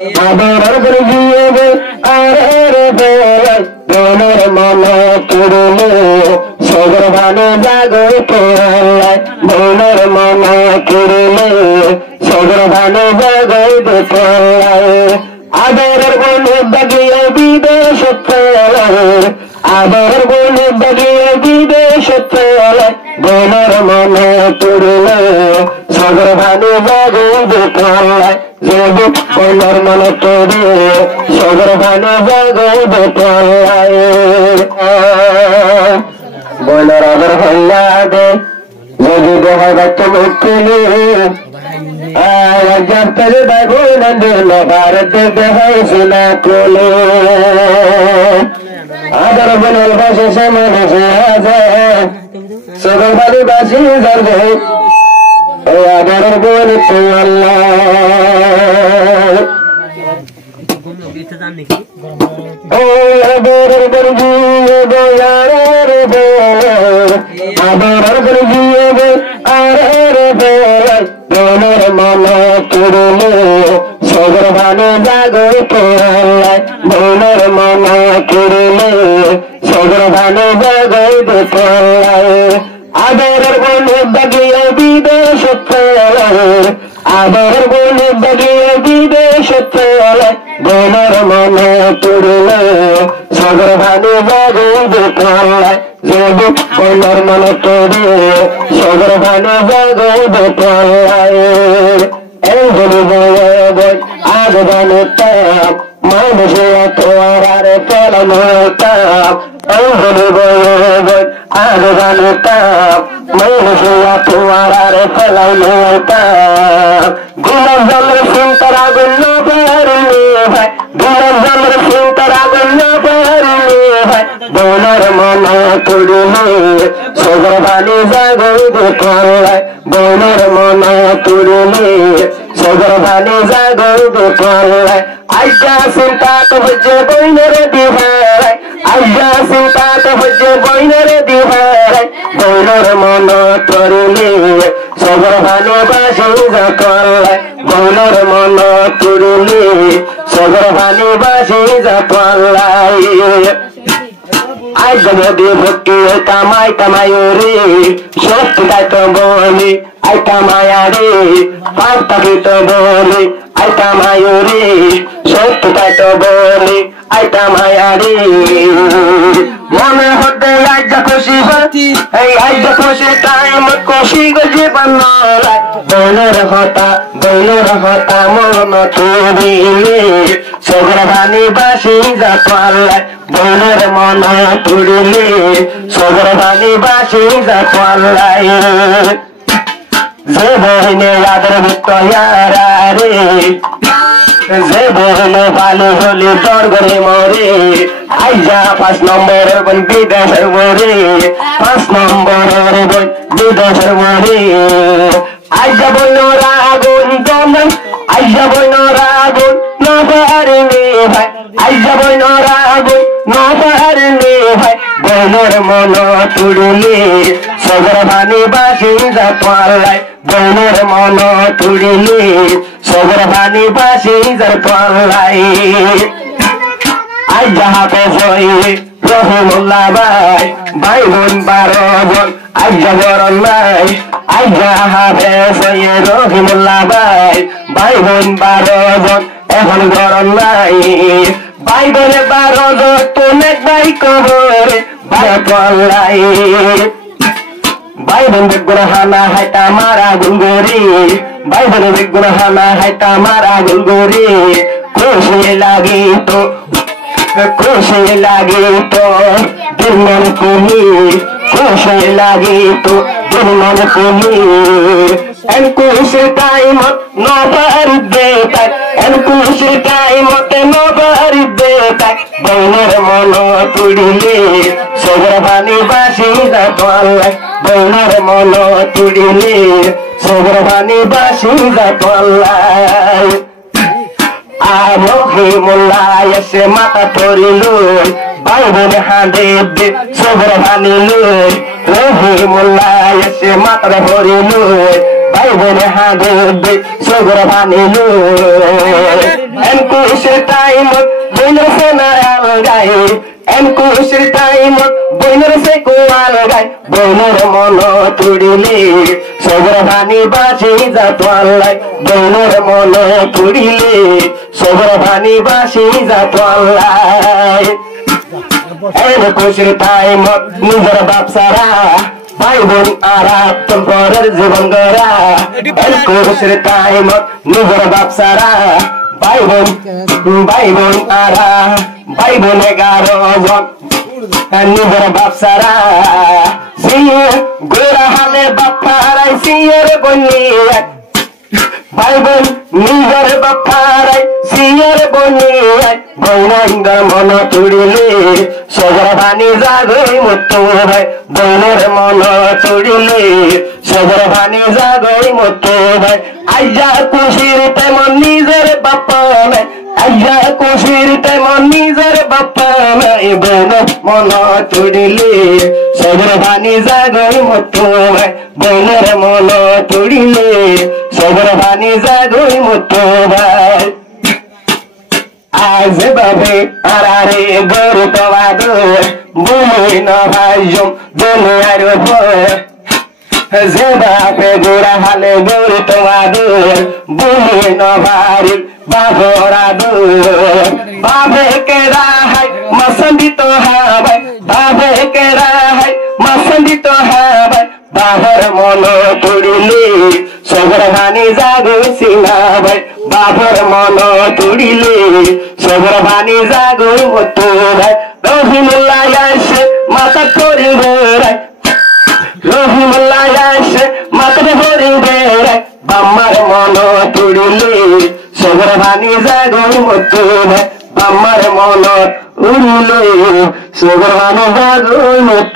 আবার গিয়ে আরে বেলায় মনের মনে তুড়লে সগর ভানে জাগো তোলায় মনের মনে তুড়লে সগর ভানে জাগো তোলায় আদরের বলে বাগিয়ে বিদেশ তোলায় আদরের বলে বাগিয়ে বিদেশ তোলায় মনের মনে তুড়লে সগর ভানে জাগো তোলায় যদি মনের মনে তোরে সগর ভানে জাগো তোলায় বলার আদর হল্লা দে যদি দেখা যাচ্ছে মুক্তি জপ্তরে বাইবো নন্দন ভারত দেখাইছে না তোলে আদর বলার বাসে সমানে আছে সগর ভানে বাসি যাবে আদর বলে তো আল্লাহ আদর বলজিয়ে আরে মনের মনে তুড়লে সগর ভানে জাগো তোলায় মনের মনে তুড়লে সগর ভানে জাগো তোলায় আদরের বলে বাগিয়ে বিদেশ তোলায় আদরের বলে বাগিয়ে বিদেশ তোলায় মনের মনে তুড়লে সগর ভানে জাগো তোলায় যদি মনের মনে তোরে সগর ভানে জাগো তোলায় এগুলি বলে আগ ভানে তাপ মানুষে তোয়ার পেলানো তাপ এগুলি বলে আগ ভানে তাপ মানুষে তোয়ার পেলানো তাপ গুণের জলের চিন্তার আগুন না পারলে ভাই গুণের জলের চিন্তার আগুন না পারলে ভাই মনের মনে তুড়লে সগর ভানে জাগো তোলায় মনের মনে তুড়লে সগর ভানে জাগো তোলায় আইসা চিন্তা তো হচ্ছে বইনের দিভাই আইসা চিন্তা তো হচ্ছে বইনের দিভাই বইনের মনে তুড়লে সগর ভানে বাসি যা তোলায় বইনের মনে তুড়লে সগর ভানে বাসি যা তোলায় আজ নদী ভক্তি কামাই কামাই রে সত্যি তাই তো বলি আই কামায়া রে পাঁচটাকে তো বলি আই কামাই রে সত্যি তাই তো বলি আই কামায়া রে মনে হতে আজ খুশি হতি এই আজ খুশি টাইম খুশি জীবন বইনের হতা মন তুড়িলে সগর ভানে বাসি যা তোলায় বইনের মন তুড়িলে সগর ভানে বাসি যা তোলায় যে বইনে আদর ভিতয়ারা রে যে বইনে ভালো হলে ডর করে মরে আইজা 5 নম্বরের বোন বিদেশের মরে 5 নম্বরের বোন বিদেশের মরে আইজা বইন রাগুন জমন আইজা বইন রাগুন না পারলে ভাই আইজা বইন রাগুন না পারলে ভাই বইনের মন তুড়লে সগর ভানে বাসি যা তোলায় বইনের মন তুড়লে সগর ভানে বাসি যা তোলায় আজ যাহাতে হই রহমুল্লাহ ভাই ভাই বোন 12 বোন আজ বরণ নাই আজ যাহাতে হই রহমুল্লাহ ভাই ভাই বোন 12 বোন এখন বরণ নাই ভাই বোনে 12 জন তুমি ভাই কবরে ভাই তোলাই ভাই বোন বিগ্রহানা হাইতা মারা গুলগরি ভাই বোন বিগ্রহানা হাইতা মারা গুলগরি খুশি লাগে তো দুর্মন কুমি খুশি লাগে তো দুর্মন কুমি এন খুশি টাইমত নবার দেতাই এন খুশি টাইমত নবার দেতাই বইনের মন তুড়িলে সগর ভানে বাসি যা তোলায় বইনের মন তুড়িলে সগর ভানে বাসি যা তোলায় রহিমুল্লাহ এসে মাথা পড়িল ভাই বোন হাঁদে সগর ভানিল রহিমুল্লাহ এসে মাথা পড়িল ভাই বোন হাঁদে সগর ভানিল গাই এনকুশের টাইমত বইনের সে কোয়াল গাই বইনের মন তুড়িলে সবর ভানি বাসি যাত আল্লাহ বইনের মন তুড়িলে সবর ভানি বাসি যাত আল্লাহ এনকুশের টাইমত নিজের বাপসারা ভাই বোন আরা পরের জীবন গড়া এনকুশের টাইমত নিজের বাপসারা ভাই বোন আরা ভাই বোন 11 জন নিজের বাপসারা সিয়ে গোরা হালে বাপারাই সিয়ের বনি ভাই বোন নিজের বাপারাই সিয়ের বনি বৈনাঙ্গা মন তুড়িলে সবর ভানি জাগই মতো ভাই বৈনের মন তুড়িলে সবর ভানি জাগই মতো ভাই আইয়া খুশির তেমন নিজের বাপা নাই আইয়া খুশির তেমন নিজের বাপা নাই বৈনের মন তুড়িলে সবর ভানি জাগই মতো ভাই বৈনের মন তুড়িলে সবর ভানি জাগই মতো ভাই আজ বাবে আরারে গরু তবাদ বলি না ভাইজম দুনিয়ার ভয় যে বাপে গোড়া হালে গরু তবাদ বলি না ভাই বাবরাদ বাবে কে রাহাই মসন্দিত হাবাই বাবে কে রাহাই মসন্দিত হাবাই বাবার মন তুড়িলে সবর ভানি জাগো সিনা ভাই বাবার মন তুড়িলে সবর ভানি জাগো মতো ভাই রহিমুল্লাহ আসে মাথা করে বেড়ায় রহিমুল্লাহ আসে মাথা করে বেড়ায় বাম্মার মন তুড়িলে সবর ভানি জাগো মতো ভাই বাম্মার মন উড়িলে সবর ভানি জাগো মতো